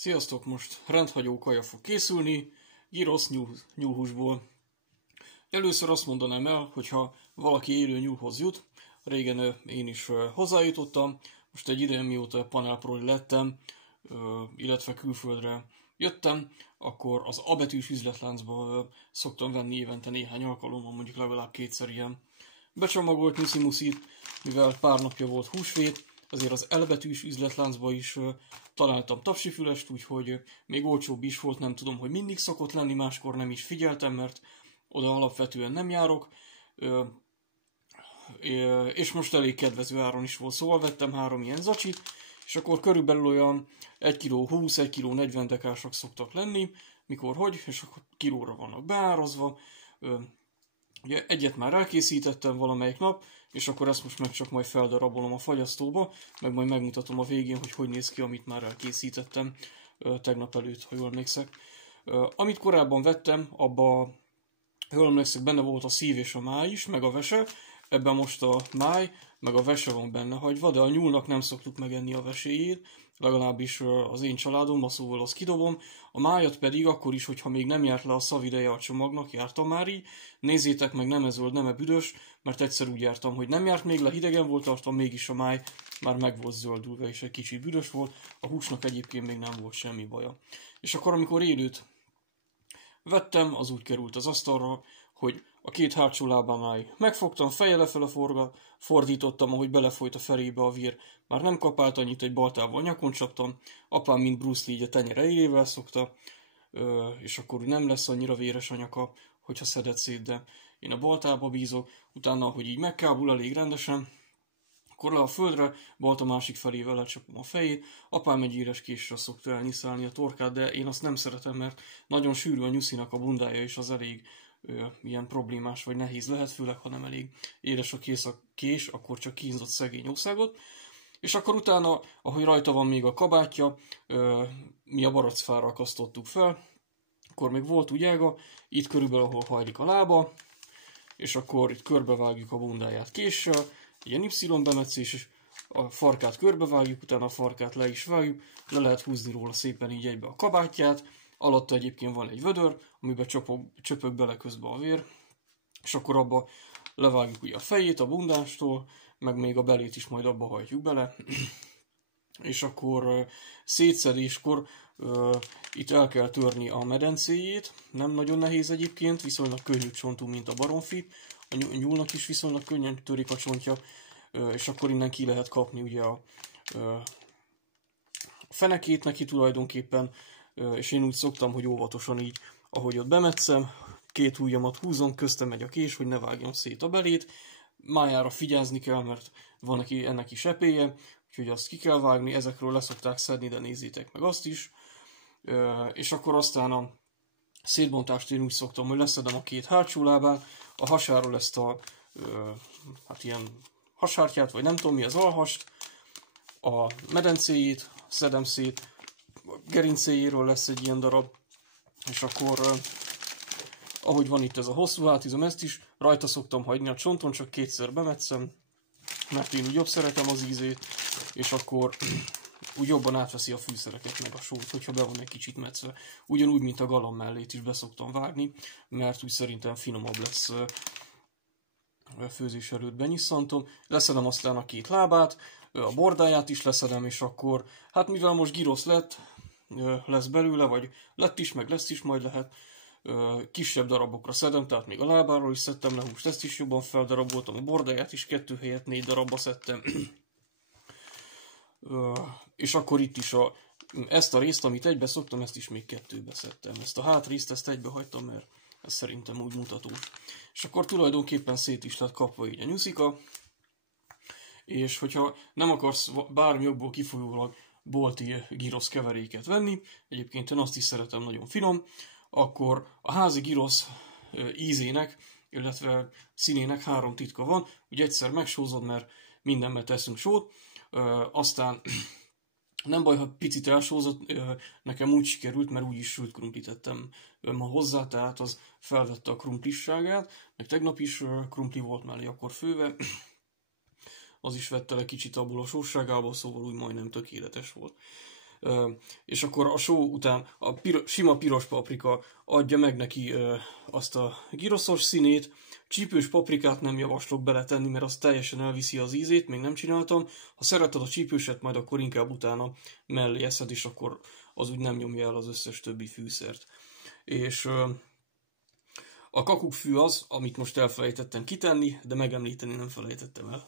Sziasztok, most rendhagyó kaja fog készülni, gyrosz nyúlhúsból. Először azt mondanám el, hogyha valaki élő nyúlhoz jut, régen én is hozzájutottam, most egy ideje mióta panelproli lettem, illetve külföldre jöttem, akkor az A betűs üzletláncba szoktam venni évente néhány alkalommal, mondjuk legalább kétszer ilyen becsomagolt nyuszi-muszit, mivel pár napja volt húsvét, azért az L betűs üzletláncba is találtam tapsifülest, úgyhogy még olcsóbb is volt, nem tudom, hogy mindig szokott lenni, máskor nem is figyeltem, mert oda alapvetően nem járok, és most elég kedvező áron is volt, szóval vettem 3 ilyen zacsit, és akkor körülbelül olyan 1 kg 20, 1 kg 40 dekások szoktak lenni, mikor hogy, és akkor kilóra vannak beárazva. Ugye egyet már elkészítettem valamelyik nap, és akkor ezt most meg csak majd feldarabolom a fagyasztóba, meg majd megmutatom a végén, hogy néz ki, amit már elkészítettem tegnap előtt, ha jól emlékszek. Amit korábban vettem, abba, ha jól emlékszek, benne volt a szív és a máj is, meg a vese. Ebben most a máj, meg a vese van benne hagyva, de a nyúlnak nem szoktuk megenni a veséjét, legalábbis az én családomban, szóval azt kidobom. A májat pedig akkor is, hogyha még nem járt le a szavideje a csomagnak, jártam már így. Nézzétek meg, nem zöld, nem büdös, mert egyszer úgy jártam, hogy nem járt még le, hidegen volt tartom, mégis a máj már meg volt zöldülve, és egy kicsit büdös volt. A húsnak egyébként még nem volt semmi baja. És akkor, amikor élőt vettem, az úgy került az asztalra, hogy a 2 hátsó lábánál megfogtam, feje lefele fordítottam, ahogy belefolyt a felébe a vír. Már nem kapált annyit, egy baltával nyakon csaptam. Apám, mint Bruce Lee, a tenyere élével szokta, és akkor nem lesz annyira véres a nyaka, hogyha szedett szét, de én a baltába bízok. Utána, hogy így megkábul elég rendesen, akkor le a földre, balta másik felével lecsapom a fejét. Apám egy éres késre szokta elnyiszálni a torkát, de én azt nem szeretem, mert nagyon sűrű a nyuszinak a bundája, és az elég ilyen problémás vagy nehéz lehet, főleg ha nem elég éles a kés, akkor csak kínzott szegény jószágot. És akkor utána, ahogy rajta van még a kabátja, mi a baracfára akasztottuk fel, akkor még volt úgy ága, itt körülbelül ahol hajlik a lába, és akkor itt körbevágjuk a bundáját késsel, ilyen Y bemetszés, és a farkát körbevágjuk, utána a farkát le is vágjuk, le lehet húzni róla szépen így egybe a kabátját, alatta egyébként van egy vödör, amiben csöpög bele közben a vér, és akkor abba levágjuk ugye a fejét a bundástól, meg még a belét is majd abba hajtjuk bele, és akkor szétszedéskor itt el kell törni a medencéjét, nem nagyon nehéz egyébként, viszonylag könnyű csontú, mint a baromfi, a nyúlnak is viszonylag könnyen törik a csontja, és akkor innen ki lehet kapni ugye a fenekét neki tulajdonképpen, és én úgy szoktam, hogy óvatosan így, ahogy ott bemetszem, 2 ujjamat húzom, köztem megy a kés, hogy ne vágjam szét a belét. Májára figyelni kell, mert van ennek is epéje, úgyhogy azt ki kell vágni, ezekről leszokták szedni, de nézzétek meg azt is. És akkor aztán a szétbontást én úgy szoktam, hogy leszedem a 2 hátsó lábát, a hasáról ezt a hát ilyen hasártyát, vagy nem tudom mi az alhast, a medencéjét szedem szét, a gerincéjéről lesz egy ilyen darab, és akkor ahogy van itt ez a hosszú hátizom, ezt is rajta szoktam hagyni a csonton, csak 2-szer bemetszem, mert én úgy jobb szeretem az ízét, és akkor úgy jobban átveszi a fűszereket meg a sót, hogyha be van egy kicsit metszve. Ugyanúgy, mint a galamb mellét is beszoktam vágni, mert úgy szerintem finomabb lesz főzés előtt benyisszantom. Leszedem aztán a 2 lábát, a bordáját is leszedem, és akkor, hát mivel most gyrosz lesz belőle, vagy lett is, meg lesz is, majd lehet, kisebb darabokra szedem, tehát még a lábáról is szedtem le húst, ezt is jobban feldaraboltam, a bordáját is 2 helyett 4 darabba szedtem. És akkor itt is ezt a részt, amit egybe szoktam, ezt is még 2-be szedtem. Ezt a hátrészt, ezt egybe hagytam, mert ez szerintem úgy mutatós. És akkor tulajdonképpen szét is lett kapva így a nyuszika, és hogyha nem akarsz bármi jogból kifolyólag bolti gyrosz keveréket venni, egyébként én azt is szeretem, nagyon finom, akkor a házi gyrosz ízének, illetve színének 3 titka van. Ugye egyszer megsózod, mert mindenbe teszünk sót, aztán nem baj, ha picit elsózott, nekem úgy sikerült, mert úgyis sült krumplit tettem ma hozzá, tehát az felvette a krumplisságát, meg tegnap is krumpli volt mellé akkor főve, az is vette le kicsit abból a sósságából, szóval úgy majdnem tökéletes volt. és akkor a só után a sima piros paprika adja meg neki azt a giroszos színét. Csípős paprikát nem javaslok beletenni, mert az teljesen elviszi az ízét, még nem csináltam. Ha szereted a csípőset, majd akkor inkább utána mellé eszed, és akkor az úgy nem nyomja el az összes többi fűszert. És a kakukkfű az, amit most elfelejtettem kitenni, de megemlíteni nem felejtettem el.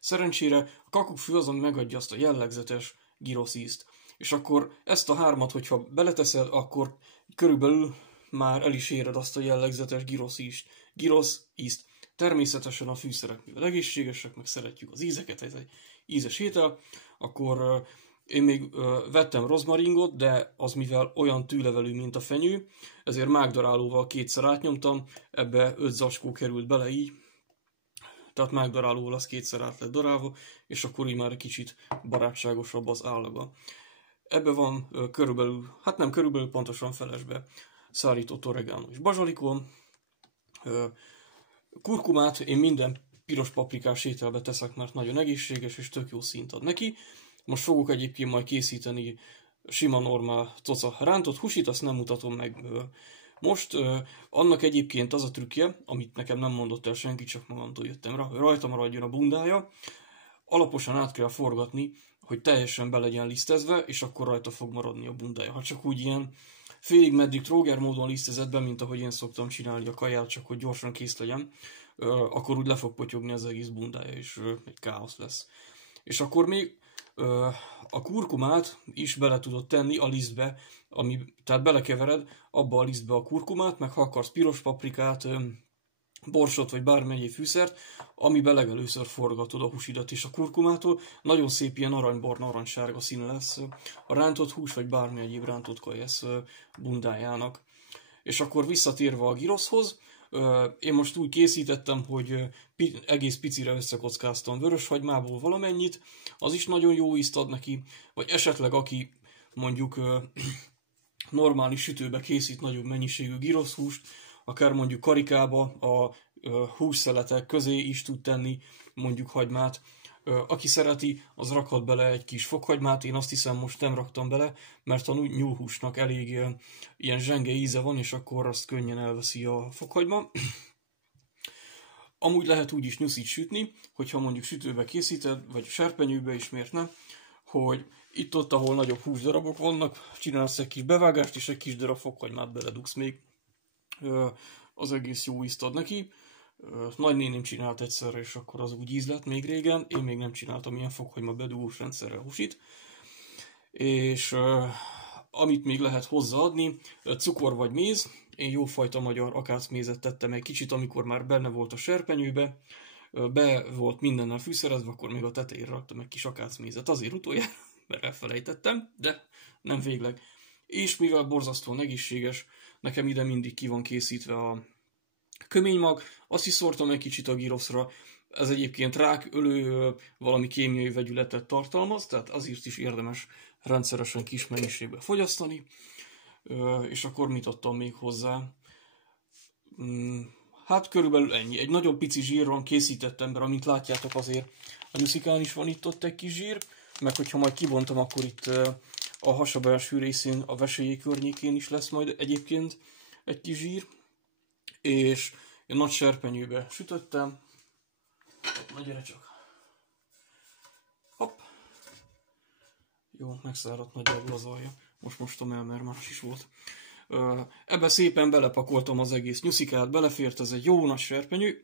Szerencsére a kakukkfű az, ami megadja azt a jellegzetes girosz ízt. És akkor ezt a hármat, hogyha beleteszed, akkor körülbelül már el is éred azt a jellegzetes girosz ízt. Természetesen a fűszerek, mivel egészségesek, meg szeretjük az ízeket, ez egy ízes étel, akkor én még vettem rozmaringot, de az mivel olyan tűlevelű, mint a fenyő, ezért mágdarálóval kétszer átnyomtam, ebbe 5 zacskó került bele így, tehát mágdarálóval az kétszer át lett darálva, és akkor így már egy kicsit barátságosabb az állaga. Ebbe van körülbelül, hát nem körülbelül, pontosan felesbe szárított oregano és bazsalikon. Kurkumát én minden piros paprikás ételbe teszek, mert nagyon egészséges és tök jó színt ad neki. Most fogok egyébként majd készíteni sima normál coca rántott húsit, azt nem mutatom meg most. Annak egyébként az a trükkje, amit nekem nem mondott el senki, csak magamtól jöttem rá, hogy rajta maradjon a bundája. Alaposan át kell forgatni, hogy teljesen be legyen lisztezve, és akkor rajta fog maradni a bundája. Ha csak úgy ilyen félig meddig tróger módon lisztezett be, mint ahogy én szoktam csinálni a kaját, csak hogy gyorsan kész legyen, akkor úgy le fog potyogni az egész bundája, és egy káosz lesz. És akkor még a kurkumát is bele tudod tenni a lisztbe, tehát belekevered abba a lisztbe a kurkumát, meg ha akarsz piros paprikát, borsot vagy bármely egyéb fűszert, amiben legelőször forgatod a húsidat és a kurkumától. Nagyon szép ilyen aranybarna, aranysárga színe lesz a rántott hús vagy bármely egyéb rántott kajesz bundájának. És akkor visszatérve a giroszhoz, én most úgy készítettem, hogy egész picire összekockáztam vöröshagymából valamennyit, az is nagyon jó ízt ad neki, vagy esetleg aki mondjuk normális sütőbe készít nagyobb mennyiségű giroszhúst, akár mondjuk karikába a hússzeletek közé is tud tenni mondjuk hagymát. Aki szereti, az rakhat bele egy kis fokhagymát, én azt hiszem most nem raktam bele, mert a nyúlhúsnak elég ilyen zsenge íze van, és akkor azt könnyen elveszi a fokhagyma. Amúgy lehet úgy is nyuszit sütni, hogyha mondjuk sütőbe készíted, vagy serpenyőbe is, miért nem, hogy itt-ott, ahol nagyobb húsdarabok vannak, csinálsz egy kis bevágást, és egy kis darab fokhagymát beledugsz még. Az egész jó ízt ad neki. Nagynéném csinált egyszerre, és akkor az úgy íz lett még régen. Én még nem csináltam ilyen fokhagyma bedugós rendszerrel húsit. És amit még lehet hozzáadni, cukor vagy méz. Én jófajta magyar akácmézet tettem egy kicsit, amikor már benne volt a serpenyőbe. Be volt mindennel fűszerezve, akkor még a tetejére raktam egy kis akácmézet. Azért utoljára, mert elfelejtettem, de nem végleg. És mivel borzasztóan egészséges, nekem ide mindig ki van készítve a köménymag, azt is szórtam egy kicsit a giroszra, ez egyébként rákölő valami kémiai vegyületet tartalmaz, tehát azért is érdemes rendszeresen kis mennyiségben fogyasztani, és akkor mit adtam még hozzá? Hát körülbelül ennyi. Egy nagyon pici zsírron készítettem, mert amint látjátok azért a nyuszikán is van itt-ott egy kis zsír, meg hogyha majd kibontom, akkor itt a hasa belső részén, a vesélyé környékén is lesz majd egyébként egy kis zsír. És én nagy serpenyőbe sütöttem. Na gyere csak. Hopp. Jó, megszáradt nagyjából az alja. Most mostom el, mert más is volt. Ebbe szépen belepakoltam az egész nyuszikát, belefért, ez egy jó nagy serpenyő.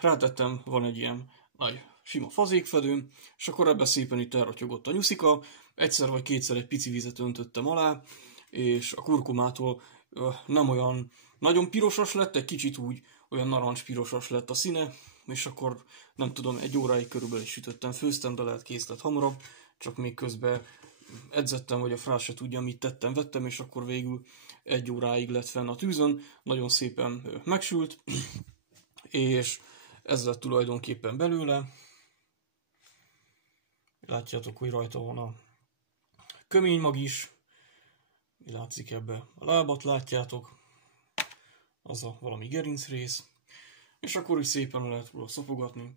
Rátettem, van egy ilyen nagy sima fazékfedőm, és akkor ebbe szépen itt elratyogott a nyuszika. Egyszer vagy kétszer egy pici vizet öntöttem alá, és a kurkumától nem olyan nagyon pirosas lett, egy kicsit úgy olyan narancspirosas lett a színe, és akkor nem tudom, 1 óráig körülbelül sütöttem, főztem, de lehet kész lett hamarabb, csak még közben edzettem, vagy a frás se tudja, mit tettem, vettem, és akkor végül 1 óráig lett fenn a tűzön, nagyon szépen megsült, és ez lett tulajdonképpen belőle. Látjátok, hogy rajta van a köménymag is, látszik ebbe a lábat, látjátok, az a valami gerincrész, és akkor is szépen lehet róla szopogatni.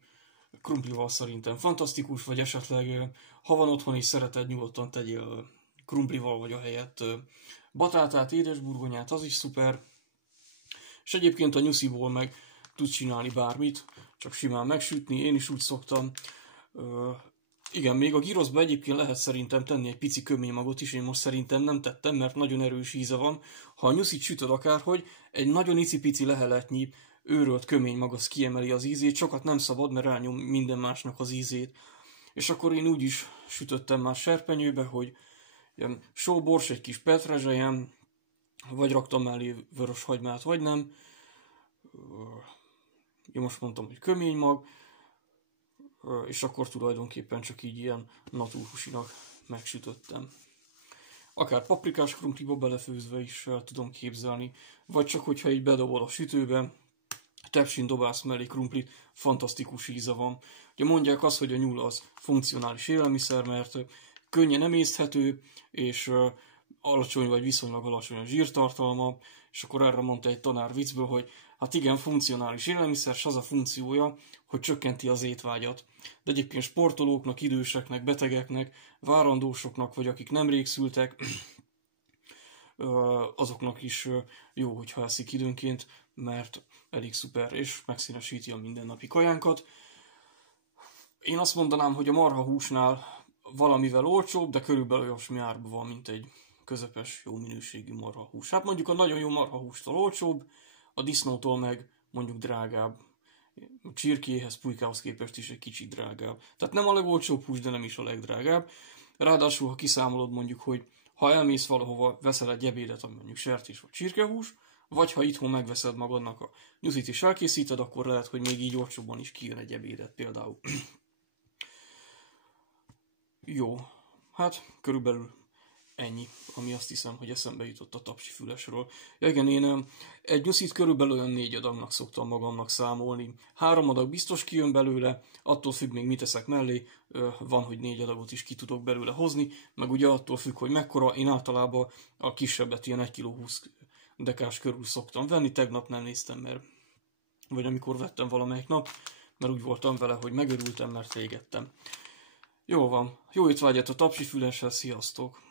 krumplival szerintem fantasztikus, vagy esetleg ha van otthon és szereted, nyugodtan tegyél krumplival, vagy a helyett batátát, édesburgonyát, az is szuper. És egyébként a nyusziból meg tudsz csinálni bármit, csak simán megsütni, én is úgy szoktam. Igen, még a gyroszba egyébként lehet szerintem tenni egy pici köménymagot is, én most szerintem nem tettem, mert nagyon erős íze van. Ha a nyuszit sütöd akárhogy, egy nagyon icipici leheletnyi őrölt köménymag az kiemeli az ízét, sokat nem szabad, mert elnyom minden másnak az ízét. És akkor én úgy is sütöttem már serpenyőbe, hogy ilyen sóbors, egy kis petrezselyem, vagy raktam mellé vörös hagymát, vagy nem. Én most mondtam, hogy köménymag, és akkor tulajdonképpen csak így ilyen naturhusinak megsütöttem. Akár paprikás krumpliba belefőzve is tudom képzelni, vagy csak hogyha így bedobod a sütőbe, tepsin dobálsz mellé krumplit, fantasztikus íze van. Ugye mondják azt, hogy a nyúl az funkcionális élelmiszer, mert könnyen emészthető, és alacsony vagy viszonylag alacsony a zsírtartalma, és akkor erre mondta egy tanár viccből, hogy hát igen, funkcionális élelmiszer, és az a funkciója, hogy csökkenti az étvágyat. De egyébként sportolóknak, időseknek, betegeknek, várandósoknak, vagy akik nemrég szültek, azoknak is jó, hogyha eszik időnként, mert elég szuper, és megszínesíti a mindennapi kajánkat. Én azt mondanám, hogy a marhahúsnál valamivel olcsóbb, de körülbelül olyasmi árban van, mint egy közepes, jó minőségű marhahús. Hát mondjuk a nagyon jó marhahústól olcsóbb, a disznótól meg mondjuk drágább. A csirkéhez, pulykához képest is egy kicsit drágább. Tehát nem a legolcsóbb hús, de nem is a legdrágább. Ráadásul, ha kiszámolod mondjuk, hogy ha elmész valahova, veszel egy ebédet, ami mondjuk sertés vagy csirkehús, vagy ha itthon megveszed magadnak a nyuszit és elkészíted, akkor lehet, hogy még így olcsóbban is kijön egy ebédet például. Jó, hát körülbelül ennyi, ami azt hiszem, hogy eszembe jutott a tapsifülesről. Ja igen, én egy nyuszit körülbelül olyan 4 adagnak szoktam magamnak számolni. 3 adag biztos kijön belőle, attól függ még mit eszek mellé, van, hogy 4 adagot is ki tudok belőle hozni, meg ugye attól függ, hogy mekkora, én általában a kisebbet ilyen 1 kg 20 dekás körül szoktam venni, tegnap nem néztem, mert vagy amikor vettem valamelyik nap, mert úgy voltam vele, hogy megörültem, mert égettem. Jó van, jó étvágyat a tapsifüleshez, sziasztok!